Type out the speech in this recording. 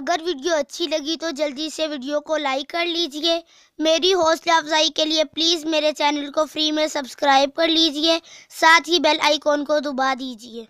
अगर वीडियो अच्छी लगी तो जल्दी से वीडियो को लाइक कर लीजिए। मेरी हौसला अफजाई के लिए प्लीज़ मेरे चैनल को फ्री में सब्सक्राइब कर लीजिए, साथ ही बेल आइकॉन को दबा दीजिए।